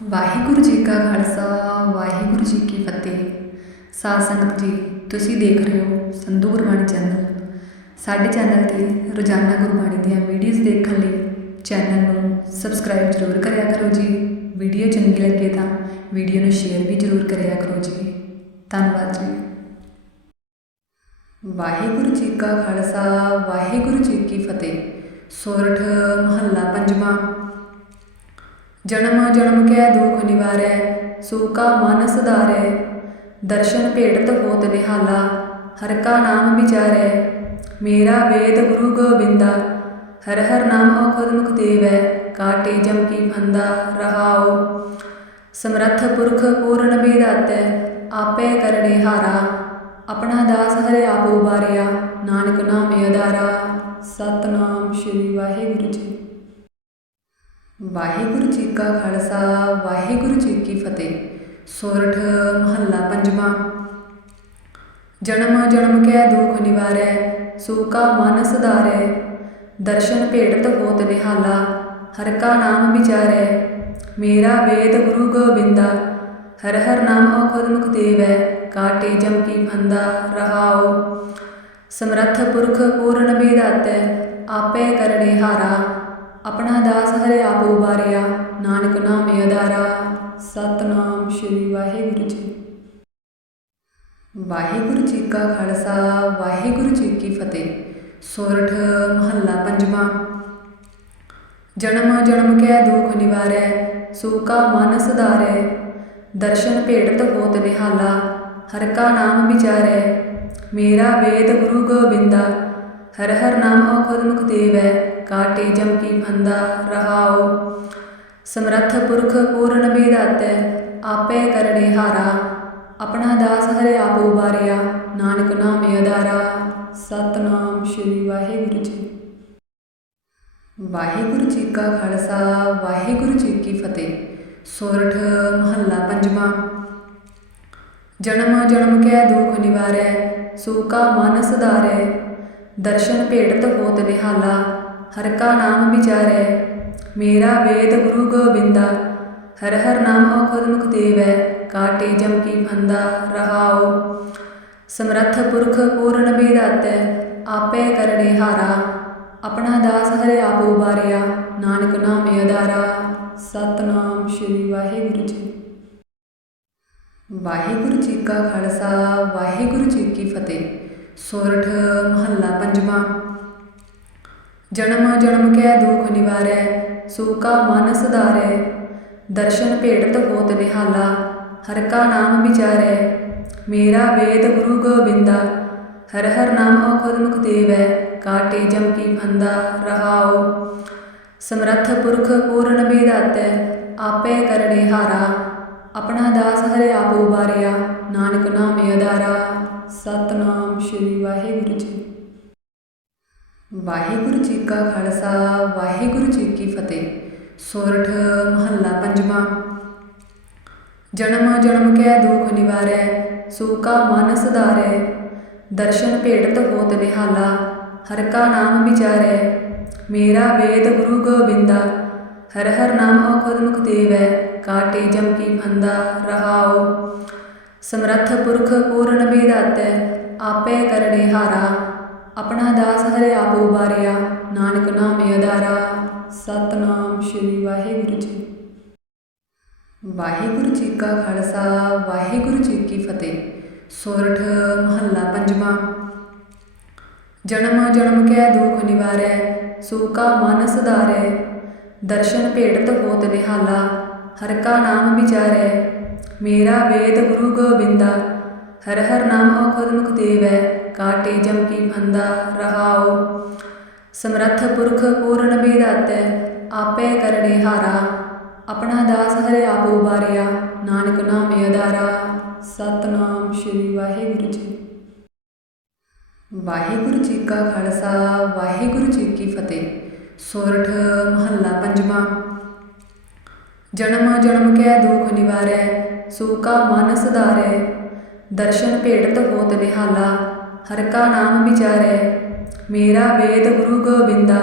ਵਾਹਿਗੁਰੂ ਜੀ ਕਾ ਖਾਲਸਾ, ਵਾਹਿਗੁਰੂ ਜੀ ਕੀ ਫਤਿਹ। ਸਾਧ ਸੰਗਤ ਜੀ, ਤੁਸੀਂ ਦੇਖ ਰਹੇ ਹੋ ਸੰਧੂ ਗੁਰਬਾਣੀ ਚੈਨਲ। ਸਾਡੇ ਚੈਨਲ ਤੇ ਰੋਜ਼ਾਨਾ ਗੁਰਬਾਣੀ ਦੀਆਂ ਵੀਡੀਓਜ਼ ਦੇਖਣ ਲਈ ਚੈਨਲ ਨੂੰ ਸਬਸਕ੍ਰਾਈਬ ਜ਼ਰੂਰ ਕਰਿਆ ਕਰੋ ਜੀ। ਵੀਡੀਓ ਚੰਗੀ ਲੱਗੇ ਤਾਂ ਵੀਡੀਓ ਨੂੰ ਸ਼ੇਅਰ ਵੀ ਜ਼ਰੂਰ ਕਰਿਆ ਕਰੋ ਜੀ। ਧੰਨਵਾਦ ਜੀ। ਵਾਹਿਗੁਰੂ ਜੀ ਕਾ ਖਾਲਸਾ, ਵਾਹਿਗੁਰੂ ਜੀ ਕੀ ਫਤਿਹ। ਸੋਰਠ ਮਹੱਲਾ ਪੰਜਵਾਂ ਜਨਮ ਜਨਮ ਕੈ ਦੁਖ ਨਿਵਾਰੈ, ਸੂਕਾ ਮਨ ਸੁਧਾਰੈ, ਦਰਸ਼ਨ ਭੇਟਤ ਹੋਤ ਨਿਹਾਲਾ, ਹਰ ਕਾ ਨਾਮ ਵਿਚਾਰੈ, ਮੇਰਾ ਵੇਦ ਗੁਰੂ ਗੋਬਿੰਦਾ, ਹਰ ਹਰ ਨਾਮ ਔਖਦ ਮੁਖ ਦੇਵੈ, ਕਾਟੇ ਜਮ ਕੀ ਫੰਦਾ ਰਹਾਓ ਸਮਰੱਥ ਪੁਰਖ ਪੂਰਨ ਬੇਦਾਤੈ ਆਪੇ ਕਰੜੇ ਹਾਰਾ, ਆਪਣਾ ਦਾਸ ਹਰਿ ਆਪ ਬਾਰਿਆ, ਨਾਨਕ ਨਾਮੇ ਅਧਾਰਾ। ਸਤਨਾਮ ਸ਼੍ਰੀ ਵਾਹਿਗੁਰੂ ਜੀ। ਵਾਹਿਗੁਰੂ ਜੀ ਕਾ ਖਾਲਸਾ, ਵਾਹਿਗੁਰੂ ਜੀ ਕੀ ਫਤਿਹ। ਸੋਰਠ ਮਹੱਲਾ ਪੰਜਵਾਂ। ਜਨਮ ਜਨਮ ਕੈ ਦੁਖ ਨਿਵਾਰੈ ਸੂਕਾ ਮਨ ਸੁਧਾਰੈ। ਦਰਸ਼ਨ ਭੇਟਤ ਹੋਤ ਨਿਹਾਲਾ, ਹਰ ਕਾ ਨਾਮ ਵਿਚਾਰੈ। ਮੇਰਾ ਵੇਦ ਗੁਰੂ ਗੋਬਿੰਦਾ, ਹਰ ਹਰ ਨਾਮ ਔਖਦ ਮੁਖ ਦੇਵੈ, ਕਾਟੇ ਜਮ ਕੀ ਫੰਦਾ ਰਹਾਓ ਸਮਰੱਥ ਪੁਰਖ ਪੂਰਨ ਬੇਦਾਤੈ ਆਪੇ ਕਰੜੇ ਹਾਰਾ। ਆਪਣਾ ਦਾਸ ਹਰਿ ਆਪ ਉਬਾਰਿਆ। ਨਾਨਕ ਨਾਮੇ ਅਧਾਰਾ। ਸਤਨਾਮ ਸ਼੍ਰੀ ਵਾਹਿਗੁਰੂ ਜੀ। ਵਾਹਿਗੁਰੂ ਜੀ ਕਾ ਖਾਲਸਾ, ਵਾਹਿਗੁਰੂ ਜੀ ਕੀ ਫਤਿਹ। ਸੋਰਠ ਮਹੱਲਾ ਪੰਜਵਾਂ। ਜਨਮ ਜਨਮ ਕੈ ਦੁਖ ਨਿਵਾਰੈ ਸੂਕਾ ਮਨ ਸੁਧਾਰੈ। ਦਰਸ਼ਨ ਭੇਟਤ ਹੋਤ ਨਿਹਾਲਾ, ਹਰ ਕਾ ਨਾਮ ਵਿਚਾਰੈ। ਮੇਰਾ ਵੇਦ ਗੁਰੂ ਗੋਬਿੰਦਾ, ਹਰ ਹਰ ਨਾਮ ਔਖਦ ਮੁਖ ਦੇਵੈ। ਕਾਟੇ ਜਮ ਕੀ ਫੰਦਾ ਰਹਾਉ ਸਮਰੱਥ ਪੁਰਖ ਪੂਰਨ ਬੇਦਾਤੈ ਆਪੇ ਕਰੜੇ ਹਾਰਾ ਆਪਣਾ ਦਾਸ ਹਰਿ ਆਪ ਉਬਾਰਿਆ ਨਾਨਕ ਨਾਮੇ ਅਧਾਰਾ ਸਤਨਾਮ ਸ਼੍ਰੀ ਵਾਹਿਗੁਰੂ ਜੀ ਵਾਹਿਗੁਰੂ ਜੀ ਕਾ ਖਾਲਸਾ ਵਾਹਿਗੁਰੂ ਜੀ ਕੀ ਫਤਿਹ ਸੋਰਠ ਮਹੱਲਾ ਪੰਜਵਾਂ ਜਨਮ ਜਨਮ ਕੈ ਦੁਖ ਨਿਵਾਰੈ ਸੂਕਾ ਮਨ ਸੁਧਾਰੈ ਦਰਸ਼ਨ ਭੇਟਤ ਹੋਤ ਨਿਹਾਲਾ ਹਰ ਕਾ ਨਾਮ ਵਿਚਾਰੈ, ਮੇਰਾ ਵੇਦ ਗੁਰੂ ਗੋਬਿੰਦਾ। ਹਰ ਹਰ ਨਾਮ ਔਖਦ ਮੁਖ ਦੇਵੈ, ਕਾਟੇ ਜਮ ਕੀ ਫੰਦਾ ਰਹਾਉ। ਸਮਰੱਥ ਪੁਰਖ ਪੂਰਨ ਬੇਦਾਤੈ, ਆਪੇ ਕਰਨੇ ਹਾਰਾ। ਆਪਣਾ ਦਾਸ ਹਰਿ ਆਪ ਉਬਾਰਿਆ ਨਾਨਕ ਨਾਮੇ ਅਧਾਰਾ। ਸਤਨਾਮ ਸ਼੍ਰੀ ਵਾਹਿਗੁਰੂ ਜੀ। ਵਾਹਿਗੁਰੂ ਜੀ ਕਾ ਖਾਲਸਾ, ਵਾਹਿਗੁਰੂ ਜੀ ਕੀ ਫਤਿਹ। ਸੋਰਠ ਮਹੱਲਾ ਪੰਜਵਾਂ। ਜਨਮ ਜਨਮ ਕੈ ਦੁਖ ਨਿਵਾਰੈ ਸੂਕਾ ਮਨ ਸੁਧਾਰੈ। ਦਰਸ਼ਨ ਭੇਟਤ ਹੋਤ ਨਿਹਾਲਾ, ਹਰ ਕਾ ਨਾਮ ਵਿਚਾਰੈ। ਮੇਰਾ ਵੇਦ ਗੁਰੂ ਗੋਬਿੰਦਾ, ਹਰ ਹਰ ਨਾਮ ਔਖਦ ਮੁਖ ਦੇਵੈ, ਕਾਟੇ ਜਮ ਕੀ ਫੰਦਾ ਰਹਾਓ ਸਮਰੱਥ ਪੁਰਖ ਪੂਰਨ ਬੇਦਾਤੈ ਆਪੇ ਕਰਨੇ ਹਾਰਾ। ਆਪਣਾ ਦਾਸ ਹਰਿ ਆਪ ਉਬਾਰਿਆ ਨਾਨਕ ਨਾਮੇ ਅਧਾਰਾ। ਸਤਨਾਮ ਸ਼੍ਰੀ ਵਾਹਿਗੁਰੂ ਜੀ ਵਾਹਿਗੁਰੂ ਜੀ ਕਾ ਖਾਲਸਾ, ਵਾਹਿਗੁਰੂ ਜੀ ਕੀ ਫਤਿਹ। ਸੋਰਠ ਮਹੱਲਾ ਪੰਜਵਾਂ। ਜਨਮ ਜਨਮ ਕੈ ਦੁਖ ਨਿਵਾਰੈ ਸੂਕਾ ਮਨ ਸੁਧਾਰੈ। ਦਰਸ਼ਨ ਭੇਟਤ ਹੋਤ ਨਿਹਾਲਾ, ਹਰ ਕਾ ਨਾਮ ਵਿਚਾਰੈ। ਮੇਰਾ ਵੇਦ ਗੁਰੂ ਗੋਬਿੰਦਾ, ਹਰ ਹਰ ਨਾਮ ਔਖਦ ਮੁਖ ਦੇਵੈ, ਕਾਟੇ ਜਮ ਕੀ ਫੰਦਾ ਰਹਾਓ ਸਮਰੱਥ ਪੁਰਖ ਪੂਰਨ ਬੇਦਾਤੈ ਆਪੇ ਕਰਨੇ ਹਾਰਾ। ਆਪਣਾ ਦਾਸ ਹਰਿ ਆਪ ਉਬਾਰਿਆ। ਨਾਨਕ ਨਾਮੇ ਅਧਾਰਾ। ਸਤਨਾਮ ਸ਼੍ਰੀ ਵਾਹਿਗੁਰੂ ਜੀ। ਵਾਹਿਗੁਰੂ ਜੀ ਕਾ ਖਾਲਸਾ, ਵਾਹਿਗੁਰੂ ਜੀ ਕੀ ਫਤਿਹ। ਸੋਰਠ ਮਹੱਲਾ ਪੰਜਵਾਂ। ਜਨਮ ਜਨਮ ਕੈ ਦੁਖ ਨਿਵਾਰੈ, ਸੂਕਾ ਮਨ ਸੁਧਾਰੈ। ਦਰਸ਼ਨ ਭੇਟਤ ਹੋਤ ਨਿਹਾਲਾ, ਹਰ ਕਾ ਨਾਮ ਵਿਚਾਰੈ। ਮੇਰਾ ਵੇਦ ਗੁਰੂ ਗੋਬਿੰਦਾ, ਹਰ ਹਰ ਨਾਮ ਔਖਦ ਮੁਖ ਦੇਵੈ ਕਾਟੇ ਜਮ ਕੀ ਫੰਦਾ ਸਮਰੱਥ ਪੁਰਖ ਪੂਰਨ ਬੇਦਾਤੈ ਆਪੇ ਕਰੜੇ ਹਾਰਾ। ਆਪਣਾ ਦਾਸ ਹਰਿ ਆਪ ਉਬਾਰਿਆ ਨਾਨਕ ਨਾਮੇ ਅਧਾਰਾ। ਸਤਨਾਮ ਸ਼੍ਰੀ ਵਾਹਿਗੁਰੂ ਜੀ। ਵਾਹਿਗੁਰੂ ਜੀ ਕਾ ਖਾਲਸਾ, ਵਾਹਿਗੁਰੂ ਜੀ ਕੀ ਫਤਿਹ। ਸੋਰਠ ਮਹੱਲਾ ਪੰਜਵਾਂ। ਜਨਮ ਜਨਮ ਕੈ ਦੁਖ ਨਿਵਾਰੈ ਸੂਕਾ ਮਨ ਸੁਧਾਰੈ। ਦਰਸ਼ਨ ਭੇਟਤ ਹੋਤ ਨਿਹਾਲਾ। ਹਰ ਕਾ ਨਾਮ ਵਿਚਾਰੈ, ਮੇਰਾ ਵੇਦ ਗੁਰੂ ਗੋਬਿੰਦਾ।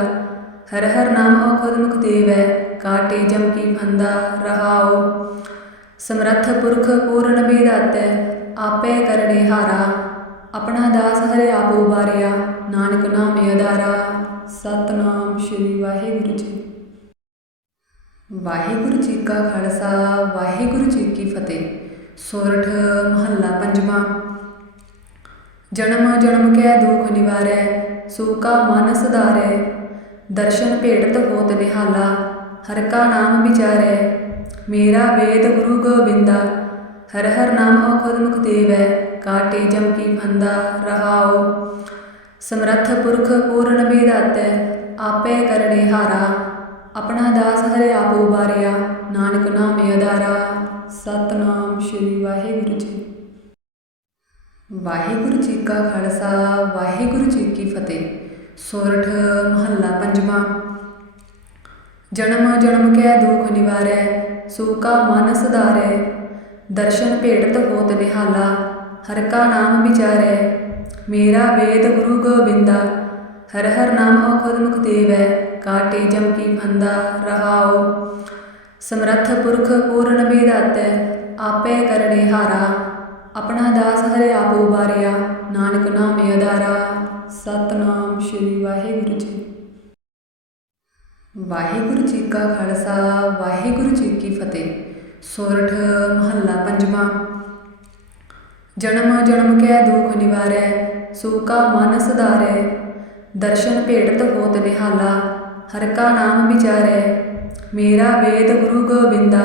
ਹਰ ਹਰ ਨਾਮ ਔਖਦ ਮੁਖ ਦੇਵੈ, ਕਾਟੇ ਜਮ ਕੀ ਫੰਦਾ ਰਹਾਉ। ਸਮਰੱਥ ਪੁਰਖ ਪੂਰਨ ਬੇਦਾਤੈ ਆਪੇ ਕਰਨੇ ਹਾਰਾ। ਆਪਣਾ ਦਾਸ ਹਰਿ ਆਪ ਉਬਾਰਿਆ ਨਾਨਕ ਨਾਮੇ ਅਦਾਰਾ ਸਤਨਾਮ ਸ਼੍ਰੀ ਵਾਹਿਗੁਰੂ ਜੀ। ਵਾਹਿਗੁਰੂ ਜੀ ਕਾ ਖਾਲਸਾ, ਵਾਹਿਗੁਰੂ ਜੀ ਕੀ ਫਤਿਹ। ਸੋਰਠ ਮਹੱਲਾ ਪੰਜਵਾਂ। ਜਨਮ ਜਨਮ ਕੈ ਦੁਖ ਨਿਵਾਰੈ, ਸੂਕਾ ਮਨ ਸੁਧਾਰੈ, ਦਰਸ਼ਨ ਭੇਟਤ ਹੋਤ ਨਿਹਾਲਾ, ਹਰ ਕਾ ਨਾਮ ਵਿਚਾਰੈ, ਮੇਰਾ ਵੇਦ ਗੁਰੂ ਗੋਬਿੰਦਾ, ਹਰ ਹਰ ਨਾਮ ਔਖਦ ਮੁਖ ਦੇਵੈ, ਕਾਟੇ ਜਮ ਕੀ ਫੰਦਾ ਰਹਾਓ ਸਮਰੱਥ ਪੁਰਖ ਪੂਰਨ ਬੇਦਾਤੈ ਆਪੇ ਕਰੜੇ ਹਾਰਾ, ਆਪਣਾ ਦਾਸ ਹਰੇ ਆਪੋ ਬਾਰਿਆ, ਨਾਨਕ ਨਾਮੇ ਅਧਾਰਾ। ਸਤਨਾਮ ਸ਼੍ਰੀ ਵਾਹਿਗੁਰੂ ਜੀ। ਵਾਹਿਗੁਰੂ ਜੀ ਕਾ ਖਾਲਸਾ, ਵਾਹਿਗੁਰੂ ਜੀ ਕੀ ਫਤਿਹ। ਸੋਰਠ ਮਹੱਲਾ ਪੰਜਵਾਂ। ਜਨਮ ਜਨਮ ਕੈ ਦੁਖ ਨਿਵਾਰੈ ਸੂਕਾ ਮਨ ਸੁਧਾਰੈ। ਦਰਸ਼ਨ ਭੇਟਤ ਹੋਤ ਨਿਹਾਲਾ, ਹਰ ਕਾ ਨਾਮ ਵਿਚਾਰੈ। ਮੇਰਾ ਵੇਦ ਗੁਰੂ ਗੋਬਿੰਦਾ, ਹਰ ਹਰ ਨਾਮ ਔਖਦ ਮੁਖ ਦੇਵੈ, ਕਾਟੇ ਜਮ ਕੀ ਫੰਦਾ ਰਹਾਓ ਸਮਰੱਥ ਪੁਰਖ ਪੂਰਨ ਬੇਦਾਤੈ ਆਪੇ ਕਰਨੇ ਹਾਰਾ। ਆਪਣਾ ਦਾਸ ਹਰਿ ਆਪ ਉਬਾਰਿਆ। ਨਾਨਕ ਨਾਮੇ ਅਦਾਰਾ ਸਤਨਾਮ ਸ਼੍ਰੀ ਵਾਹਿਗੁਰੂ ਜੀ। ਵਾਹਿਗੁਰੂ ਜੀ ਕਾ ਖਾਲਸਾ, ਵਾਹਿਗੁਰੂ ਜੀ ਕੀ ਫਤਿਹ। ਸੋਰਠ ਮਹੱਲਾ ਪੰਜਵਾਂ। ਜਨਮ ਜਨਮ ਕੈ ਦੁਖ ਨਿਵਾਰੈ, ਸੂਕਾ ਮਨ ਸੁਧਾਰੈ। ਦਰਸ਼ਨ ਭੇਟਤ ਹੋਤ ਨਿਹਾਲਾ, ਹਰ ਕਾ ਨਾਮ ਵਿਚਾਰੈ। ਮੇਰਾ ਵੇਦ ਗੁਰੂ ਗੋਬਿੰਦਾ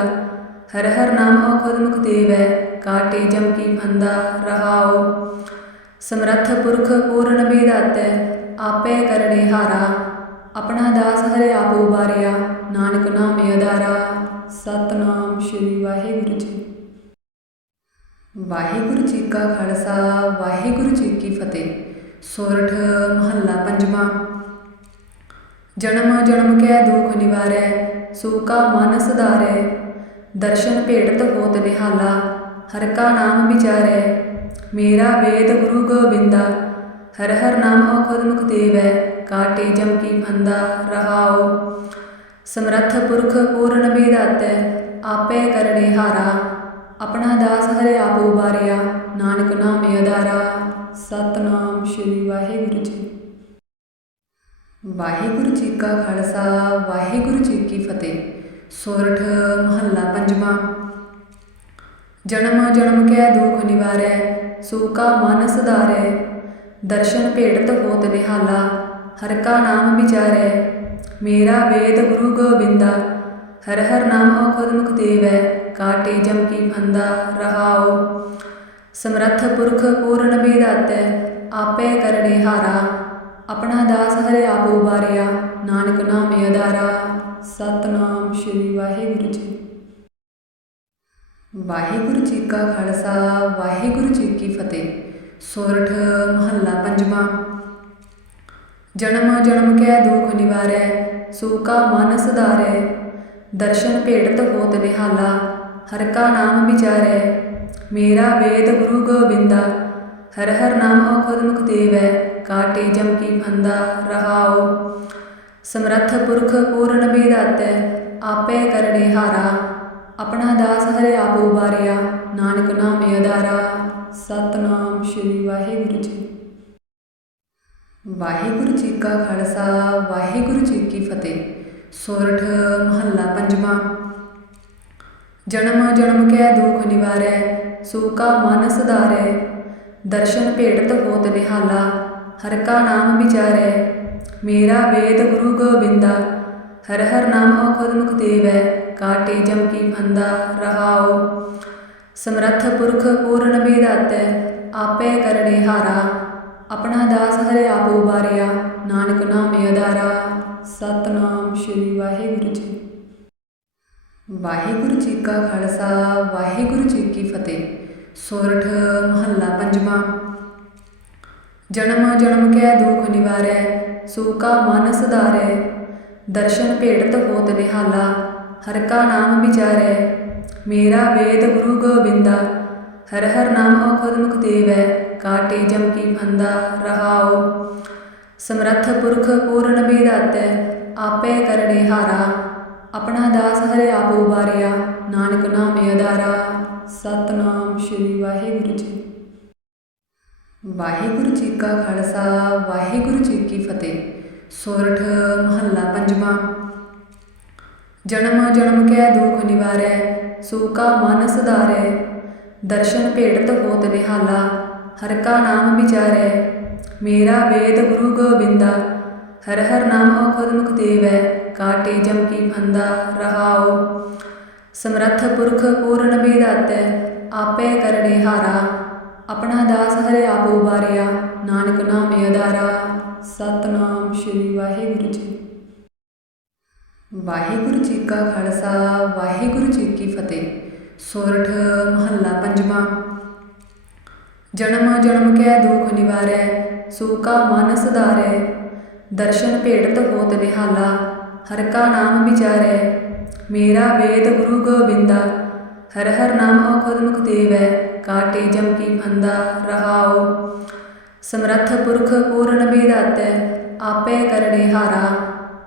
ਹਰ ਹਰ ਨਾਮ ਔਖਦ ਮੁਖ ਦੇਵੈ, ਕਾਟੇ ਜਮ ਕੀ ਫੰਦਾ ਰਹਾਉ। ਸਮਰੱਥ ਪੁਰਖ ਪੂਰਨ ਬੇਦਾਤੈ, ਆਪੇ ਕਰੜੇ ਹਾਰਾ। ਆਪਣਾ ਦਾਸ ਹਰਿ ਆਪ ਉਬਾਰਿਆ ਨਾਨਕ ਨਾਮੇ ਅਦਾਰਾ ਸਤਨਾਮ ਸ਼੍ਰੀ ਵਾਹਿਗੁਰੂ ਜੀ। ਵਾਹਿਗੁਰੂ ਜੀ ਕਾ ਖਾਲਸਾ, ਵਾਹਿਗੁਰੂ ਜੀ ਕੀ ਫਤਿਹ। ਸੋਰਠ ਮਹੱਲਾ ਪੰਜਵਾਂ। ਜਨਮ ਜਨਮ ਕੈ ਦੁਖ ਨਿਵਾਰੈ ਸੂਕਾ ਮਨ ਸੁਧਾਰੈ ਦਰਸ਼ਨ ਭੇਟਤ ਹੋਤ ਨਿਹਾਲਾ ਹਰ ਕਾ ਨਾਮ ਵਿਚਾਰੈ, ਮੇਰਾ ਵੇਦ ਗੁਰੂ ਗੋਬਿੰਦਾ, ਹਰ ਹਰ ਨਾਮ ਔਖਦ ਮੁਖ ਦੇਵੈ, ਕਾਟੇ ਜਮ ਕੀ ਫੰਦਾ ਰਹਾਓ ਸਮਰੱਥ ਪੁਰਖ ਪੂਰਨ ਬੇਦਾਤੈ ਆਪੇ ਕਰਨੇ ਹਾਰਾ, ਆਪਣਾ ਦਾਸ ਹਰਿ ਆਪ ਉਬਾਰਿਆ ਨਾਨਕ ਨਾਮੇ ਅਧਾਰਾ। ਸਤਨਾਮ ਸ਼੍ਰੀ ਵਾਹਿਗੁਰੂ ਜੀ। ਵਾਹਿਗੁਰੂ ਜੀ ਕਾ ਖਾਲਸਾ, ਵਾਹਿਗੁਰੂ ਜੀ ਕੀ ਫਤਿਹ। ਸੋਰਠ, ਮਹੱਲਾ ਪੰਜਵਾਂ। ਜਨਮ ਜਨਮ ਕੈ ਦੁਖ ਨਿਵਾਰੈ ਸੂਕਾ ਮਨ ਸੁਧਾਰੈ। ਦਰਸ਼ਨ ਭੇਟਤ ਹੋਤ ਨਿਹਾਲਾ, ਹਰ ਕਾ ਨਾਮ ਵਿਚਾਰੈ। ਮੇਰਾ ਵੇਦ ਗੁਰੂ ਗੋਬਿੰਦਾ, ਹਰ ਹਰ ਨਾਮ ਔਖਦ ਮੁਖ ਦੇਵੈ, ਕਾਟੇ ਜਮ ਕੀ ਫੰਦਾ ਰਹਾਓ ਸਮਰੱਥ ਪੁਰਖ ਪੂਰਨ ਬੇਦਾਤੈ ਆਪੇ ਕਰੜੇ ਹਾਰਾ। ਆਪਣਾ ਦਾਸ ਹਰਿ ਆਪ ਉਬਾਰਿਆ ਨਾਨਕ ਨਾਮੇ ਅਧਾਰਾ। ਸਤਨਾਮ ਸ਼੍ਰੀ ਵਾਹਿਗੁਰੂ ਜੀ। ਵਾਹਿਗੁਰੂ ਜੀ ਕਾ ਖਾਲਸਾ, ਵਾਹਿਗੁਰੂ ਜੀ ਕੀ ਫਤਿਹ। ਸੋਰਠ ਮਹੱਲਾ ਪੰਜਵਾਂ। ਜਨਮ ਜਨਮ ਕੈ ਦੁਖ ਨਿਵਾਰੈ, ਸੂਕਾ ਮਨ ਸੁਧਾਰੈ। ਦਰਸ਼ਨ ਭੇਟਤ ਹੋਤ ਨਿਹਾਲਾ, ਹਰ ਕਾ ਨਾਮ ਵਿਚਾਰੈ। ਮੇਰਾ ਵੇਦ ਗੁਰੂ ਗੋਬਿੰਦਾ, ਹਰ ਹਰ ਨਾਮ ਔਖਦ ਮੁਖ ਦੇਵੈ। ਕਾਟੇ ਜਮ ਕੀ ਫੰਦਾ ਰਹਾਓ ਸਮਰੱਥ ਪੁਰਖ ਪੂਰਨ ਬੇਦਾਤੈ ਆਪੇ ਕਰੜੇ ਹਾਰਾ। ਆਪਣਾ ਦਾਸ ਹਰਿ ਆਪ ਉਬਾਰਿਆ ਨਾਨਕ ਨਾਮੇ ਅਧਾਰਾ। ਸਤਨਾਮ ਸ਼੍ਰੀ ਵਾਹਿਗੁਰੂ ਜੀ। ਵਾਹਿਗੁਰੂ ਜੀ ਕਾ ਖਾਲਸਾ, ਵਾਹਿਗੁਰੂ ਜੀ ਕੀ ਫਤਿਹ। ਸੋਰਠ ਮਹੱਲਾ ਪੰਜਵਾਂ। ਜਨਮ ਜਨਮ ਕੈ ਦੁਖ ਨਿਵਾਰੈ, ਸੂਕਾ ਮਨ ਸੁਧਾਰੈ। ਦਰਸ਼ਨ ਭੇਟਤ ਹੋਤ ਨਿਹਾਲਾ ਹਰ ਕਾ ਨਾਮ ਵਿਚਾਰੈ। ਮੇਰਾ ਵੇਦ ਗੁਰੂ ਗੋਬਿੰਦਾ, ਹਰ ਹਰ ਨਾਮ ਖੁਦ ਮੁਖ ਦੇਵੈ, ਕਾਟੇ ਜਮ ਕੀ ਫੰਦਾ ਰਹਾਉ। ਸਮਰੱਥ ਪੁਰਖ ਪੂਰਨ ਬੇਦਾਤੈ ਆਪੇ ਕਰਨੇ ਹਾਰਾ। ਆਪਣਾ ਦਾਸ ਹਰਿ ਆਪ ਉਬਾਰਿਆ ਨਾਨਕ ਨਾਮੇ ਅਧਾਰਾ। ਸਤਨਾਮ ਸ਼੍ਰੀ ਵਾਹਿਗੁਰੂ ਜੀ। ਵਾਹਿਗੁਰੂ ਜੀ ਕਾ ਖਾਲਸਾ, ਵਾਹਿਗੁਰੂ ਜੀ ਕੀ ਫਤਿਹ। ਸੋਰਠ ਮਹੱਲਾ ਪੰਜਵਾਂ। ਜਨਮ ਜਨਮ ਕੈ ਦੁਖ ਨਿਵਾਰੈ ਸੂਕਾ ਮਨ ਸੁਧਾਰੈ, ਦਰਸ਼ਨ ਭੇਟਤ ਹੋਤ ਨਿਹਾਲਾ ਹਰ ਕਾ ਨਾਮ ਵਿਚਾਰੈ, ਮੇਰਾ ਵੇਦ ਗੁਰੂ ਗੋਬਿੰਦਾ, ਹਰ ਹਰ ਨਾਮ ਔਖਦ ਮੁਖ ਦੇਵੈ, ਕਾਟੇ ਜਮ ਕੀ ਫੰਦਾ ਰਹਾਉ। ਸਮਰੱਥ ਪੁਰਖ ਪੂਰਨ ਬੇਦਾਤੈ ਆਪੇ ਕਰੜੇ ਹਾਰਾ, ਆਪਣਾ ਦਾਸ ਹਰਿ ਆਪ ਉਬਾਰਿਆ ਨਾਨਕ ਨਾਮੇ ਅਧਾਰਾ। ਸਤਨਾਮ ਸ੍ਰੀ ਵਾਹਿਗੁਰੂ ਜੀ ਵਾਹਿਗੁਰੂ ਜੀ ਕਾ ਖਾਲਸਾ, ਵਾਹਿਗੁਰੂ ਜੀ ਕੀ ਫਤਿਹ। ਸੋਰਠ ਮਹੱਲਾ ਪੰਜਵਾਂ। ਜਨਮ ਜਨਮ ਕੈ ਦੁਖ ਨਿਵਾਰੈ ਸੂਕਾ ਮਨ ਸੁਧਾਰੈ। ਦਰਸ਼ਨ ਭੇਟਤ ਹੋਤ ਨਿਹਾਲਾ, ਹਰ ਕਾ ਨਾਮ ਵਿਚਾਰੈ। ਮੇਰਾ ਵੇਦ ਗੁਰੂ ਗੋਬਿੰਦਾ, ਹਰ ਹਰ ਨਾਮ ਔਖਦ ਮੁਖ ਦੇਵੈ, ਕਾਟੇ ਜਮ ਕੀ ਫੰਦਾ ਰਹਾਓ ਸਮਰੱਥ ਪੁਰਖ ਪੂਰਨ ਬੇਦਾਤੈ ਆਪੇ ਕਰੜੇ ਹਾਰਾ। ਆਪਣਾ ਦਾਸ ਹਰੇ ਆਪ ਉਬਾਰਿਆ। ਨਾਨਕ ਨਾਮੇ ਆਧਾਰਾ ਸਤਨਾਮ ਸ੍ਰੀ ਵਾਹਿਗੁਰੂ ਜੀ। ਵਾਹਿਗੁਰੂ ਜੀ ਕਾ ਖਾਲਸਾ, ਵਾਹਿਗੁਰੂ ਜੀ ਕੀ ਫਤਿਹ। ਸੋਰਠ ਮਹੱਲਾ ਪੰਜਵਾਂ। ਜਨਮ ਜਨਮ ਕੈ ਦੁਖ ਨਿਵਾਰੈ ਸੂਕਾ ਮਨ ਸੁਧਾਰੈ। ਦਰਸ਼ਨ ਭੇਟਤ ਹੋਤ ਨਿਹਾਲਾ, ਹਰ ਕਾ ਨਾਮ ਵਿਚਾਰੈ। ਮੇਰਾ ਵੇਦ ਗੁਰੂ ਗੋਬਿੰਦਾ ਹਰ ਹਰ ਨਾਮ ਔਖਦ ਮੁਖ ਦੇਵੈ, ਕਾਟੇ ਜਮ ਕੀ ਫੰਦਾ ਰਹਾਉ। ਸਮਰੱਥ ਪੁਰਖ ਪੂਰਨ ਬੇਦਾਤੈ ਆਪੇ ਕਰੜੇ ਹਾਰਾ।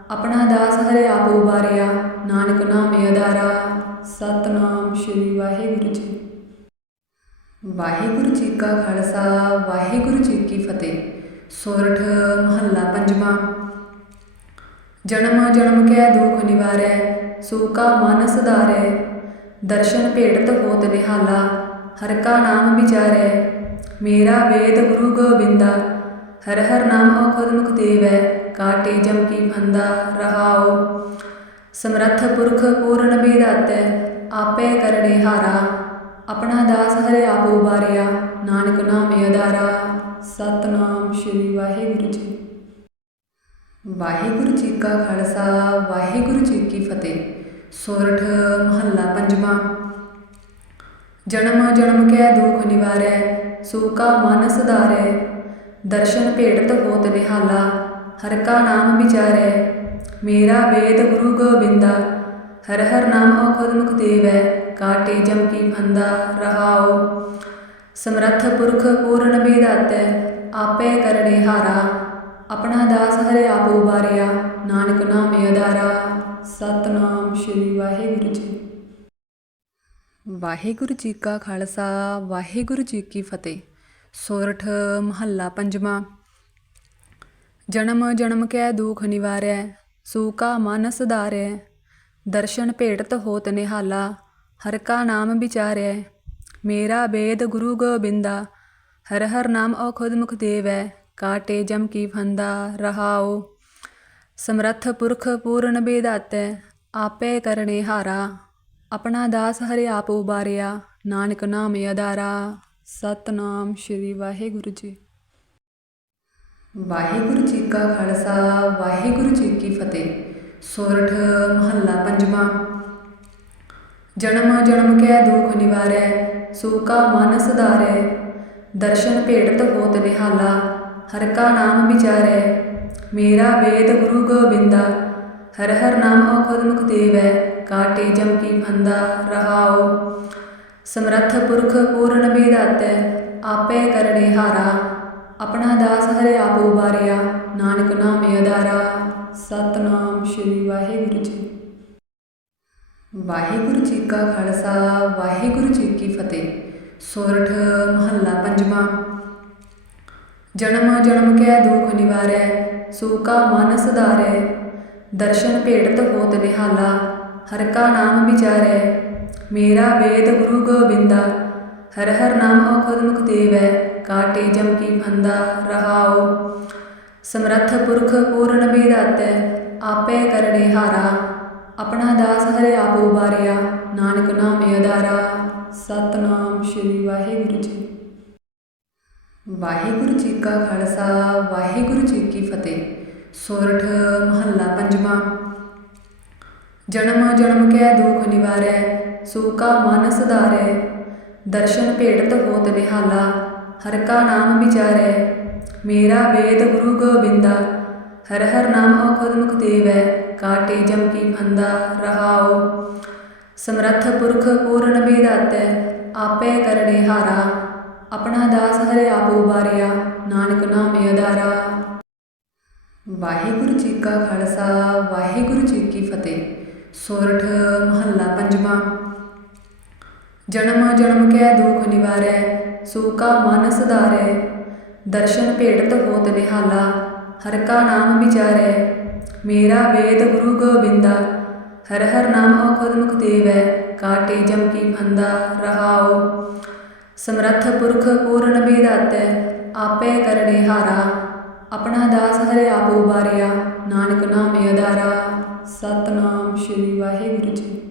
ਆਪਣਾ ਦਾਸ ਹਰਿ ਆਪ ਉਬਾਰਿਆ ਨਾਨਕ ਨਾਮੇ ਆਧਾਰਾ ਸਤਨਾਮ ਸ੍ਰੀ ਵਾਹਿਗੁਰੂ ਜੀ। ਵਾਹਿਗੁਰੂ ਜੀ ਕਾ ਖਾਲਸਾ, ਵਾਹਿਗੁਰੂ ਜੀ ਕੀ ਫਤਿਹ। ਸੋਰਠ ਮਹੱਲਾ ਪੰਜਵਾਂ। ਜਨਮ ਜਨਮ ਕੈ ਦੁਖ ਨਿਵਾਰੈ ਸੂਕਾ ਮਨ ਸੁਧਾਰੈ ਦਰਸ਼ਨ ਭੇਟਤ ਹੋਤ ਨਿਹਾਲਾ ਹਰ ਕਾ ਨਾਮ ਵਿਚਾਰੈ, ਮੇਰਾ ਵੇਦ ਗੁਰੂ ਗੋਬਿੰਦਾ, ਹਰ ਹਰ ਨਾਮ ਔਖਦ ਮੁਖ ਦੇਵੈ, ਕਾਟੇ ਜਮ ਕੀ ਫੰਦਾ ਰਹਾਓ ਸਮਰੱਥ ਪੁਰਖ ਪੂਰਨ ਬੇਦਾਤੈ ਆਪੇ ਕਰੜੇ ਹਾਰਾ, ਆਪਣਾ ਦਾਸ ਹਰਿ ਆਪ ਉਬਾਰਿਆ ਨਾਨਕ ਨਾਮੇ ਅਧਾਰਾ। ਸਤਨਾਮ ਸ੍ਰੀ ਵਾਹਿਗੁਰੂ ਜੀ। ਵਾਹਿਗੁਰੂ ਜੀ ਕਾ ਖਾਲਸਾ, ਵਾਹਿਗੁਰੂ ਜੀ ਕੀ ਫਤਿਹ। ਸੋਰਠ, ਮਹੱਲਾ ਪੰਜਵਾਂ। ਜਨਮ ਜਨਮ ਕੈ ਦੁਖ ਨਿਵਾਰੈ ਸੂਕਾ ਮਨ ਸੁਧਾਰੈ। ਦਰਸ਼ਨ ਭੇਟਤ ਹੋਤ ਨਿਹਾਲਾ, ਹਰ ਕਾ ਨਾਮ ਵਿਚਾਰੈ। ਮੇਰਾ ਵੇਦ ਗੁਰੂ ਗੋਬਿੰਦਾ, ਹਰ ਹਰ ਨਾਮ ਔਖਦ ਮੁਖ ਦੇਵੈ, ਕਾਟੇ ਜਮ ਕੀ ਫੰਦਾ ਰਹਾਓ ਸਮਰੱਥ ਪੁਰਖ ਪੂਰਨ ਬੇਦਾਤੈ ਆਪੇ ਕਰੜੇ ਹਾਰਾ। ਆਪਣਾ ਦਾਸ ਹਰਿ ਆਪ ਉਬਾਰਿਆ ਨਾਨਕ ਨਾਮੇ ਅਧਾਰਾ। ਸਤਨਾਮ ਸ੍ਰੀ ਵਾਹਿਗੁਰੂ ਜੀ। ਵਾਹਿਗੁਰੂ ਜੀ ਕਾ ਖਾਲਸਾ, ਵਾਹਿਗੁਰੂ ਜੀ ਕੀ ਫਤਿਹ। ਸੋਰਠ ਮਹੱਲਾ ਪੰਜਵਾਂ। ਜਨਮ ਜਨਮ ਕੈ ਦੁਖ ਨਿਵਾਰੈ, ਸੂਕਾ ਮਨ ਸੁਧਾਰੈ। ਦਰਸ਼ਨ ਭੇਟਤ ਹੋਤ ਨਿਹਾਲਾ, ਹਰ ਕਾ ਨਾਮ ਵਿਚਾਰੈ। ਮੇਰਾ ਵੇਦ ਗੁਰੂ ਗੋਬਿੰਦਾ, ਹਰ ਹਰ ਨਾਮ ਔਖਦ ਮੁਖ ਦੇਵੈ। ਕਾਟੇ ਜਮ ਕੀ ਫੰਦਾ ਰਹਾਓ ਸਮਰੱਥ ਪੁਰਖ ਪੂਰਨ ਬੇਦਾਤੈ, ਆਪੇ ਕਰਨੇ ਹਾਰਾ। ਆਪਣਾ ਦਾਸ ਹਰਿ ਆਪ ਉਬਾਰਿਆ, ਨਾਨਕ ਨਾਮੇ ਆਧਾਰਾ ਸਤਨਾਮ ਸ੍ਰੀ ਵਾਹਿਗੁਰੂ ਜੀ। ਵਾਹਿਗੁਰੂ ਜੀ ਕਾ ਖਾਲਸਾ, ਵਾਹਿਗੁਰੂ ਜੀ ਕੀ ਫਤਿਹ। ਸੋਰਠ ਮਹੱਲਾ ਪੰਜਵਾਂ। ਜਨਮ ਜਨਮ ਕੈ ਦੁਖ ਨਿਵਾਰੈ ਸੂਕਾ ਮਨ ਸੁਧਾਰੈ। ਦਰਸ਼ਨ ਭੇਟਤ ਹੋਤ ਨਿਹਾਲਾ, ਹਰ ਕਾ ਨਾਮ ਵਿਚਾਰੈ। ਮੇਰਾ ਵੇਦ ਗੁਰੂ ਗੋਬਿੰਦਾ, ਹਰ ਹਰ ਨਾਮ ਔਖਦ ਮੁਖ ਦੇਵੈ, ਕਾਟੇ ਜਮ ਕੀ ਫੰਦਾ ਰਹਾਓ ਸਮਰੱਥ ਪੁਰਖ ਪੂਰਨ ਬੇਦਾਤੈ, ਆਪੇ ਕਰੜੇ ਹਾਰਾ। ਆਪਣਾ ਦਾਸ ਹਰਿ ਆਪ ਉਬਾਰਿਆ ਨਾਨਕ ਨਾਮੇ ਅਧਾਰਾ। ਸਤਨਾਮ ਸ੍ਰੀ ਵਾਹਿਗੁਰੂ ਜੀ। ਵਾਹਿਗੁਰੂ ਜੀ ਕਾ ਖਾਲਸਾ, ਵਾਹਿਗੁਰੂ ਜੀ ਕੀ ਫਤਿਹ। ਸੋਰਠ ਮਹੱਲਾ ਪੰਜਵਾਂ। ਜਨਮ ਜਨਮ ਕੈ ਦੁਖ ਨਿਵਾਰੈ ਸੂਕਾ ਮਨ ਸੁਧਾਰੈ, ਦਰਸ਼ਨ ਭੇਟਤ ਹੋਤ ਨਿਹਾਲਾ ਹਰ ਕਾ ਨਾਮ ਵਿਚਾਰੈ। ਮੇਰਾ ਵੇਦ ਗੁਰੂ ਗੋਬਿੰਦਾ, ਹਰ ਹਰ ਨਾਮ ਔਖਦ ਮੁਖ ਦੇਵੈ, ਕਾਟੇ ਜਮ ਕੀ ਫੰਦਾ ਰਹਾਓ ਸਮਰੱਥ ਪੁਰਖ ਪੂਰਨ ਬੇਦਾਤੈ ਆਪੇ ਕਰਨੇ ਹਾਰਾ। ਆਪਣਾ ਦਾਸ ਹਰਿ ਆਪ ਉਬਾਰਿਆ ਨਾਨਕ ਨਾਮੇ ਅਧਾਰਾ। ਸਤਨਾਮ ਸ੍ਰੀ ਵਾਹਿਗੁਰੂ ਜੀ ਵਾਹਿਗੁਰੂ ਜੀ ਕਾ ਖਾਲਸਾ, ਵਾਹਿਗੁਰੂ ਜੀ ਕੀ ਫਤਿਹ। ਸੋਰਠ ਮਹੱਲਾ ਪੰਜਵਾਂ। ਜਨਮ ਜਨਮ ਕੈ ਦੁਖ ਨਿਵਾਰੈ ਸੂਕਾ ਮਨ ਸੁਧਾਰੈ। ਦਰਸ਼ਨ ਭੇਟਤ ਹੋਤ ਨਿਹਾਲਾ, ਹਰ ਕਾ ਨਾਮ ਵਿਚਾਰੈ। ਮੇਰਾ ਵੇਦ ਗੁਰੂ ਗੋਬਿੰਦਾ, ਹਰ ਹਰ ਨਾਮ ਔਖਦ ਮੁਖ ਦੇਵੈ, ਕਾਟੇ ਜਮ ਕੀ ਫੰਦਾ ਰਹਾਓ ਸਮਰੱਥ ਪੁਰਖ ਪੂਰਨ ਬੇਦਾਤੈ ਆਪੇ ਕਰਨੇ ਹਾਰਾ। ਆਪਣਾ ਦਾਸ ਹਰਿ ਆਪ ਉਬਾਰਿਆ, ਨਾਨਕ ਨਾਮੇ ਅਧਾਰਾ। ਵਾਹਿਗੁਰੂ ਜੀ ਕਾ ਖਾਲਸਾ, ਵਾਹਿਗੁਰੂ ਜੀ ਕੀ ਫਤਿਹ। ਸੋਰਠ ਮਹੱਲਾ ਪੰਜਵਾਂ। ਜਨਮ ਜਨਮ ਕੈ ਦੁਖ ਨਿਵਾਰੈ ਸੂਕਾ ਮਨ ਸੁਧਾਰੈ। ਦਰਸ਼ਨ ਭੇਟਤ ਹੋਤ ਨਿਹਾਲਾ, ਹਰ ਕਾ ਨਾਮ ਵਿਚਾਰੈ। ਮੇਰਾ ਵੇਦ ਗੁਰੂ ਗੋਬਿੰਦਾ, ਹਰ ਹਰ ਨਾਮ ਔਖਦ ਮੁਖ ਦੇਵੈ, ਕਾਟੇ ਜਮ ਕੀ ਫੰਦਾ ਰਹਾਓ ਸਮਰੱਥ ਪੁਰਖ ਪੂਰਨ ਬੇਦਾਤੈ ਆਪੇ ਕਰਨੇ ਹਾਰਾ। ਆਪਣਾ ਦਾਸ ਹਰਿ ਆਪ ਉਬਾਰਿਆ ਨਾਨਕ ਨਾਮੇ ਅਧਾਰਾ। ਸਤਨਾਮ ਸ਼੍ਰੀ ਵਾਹਿਗੁਰੂ ਜੀ।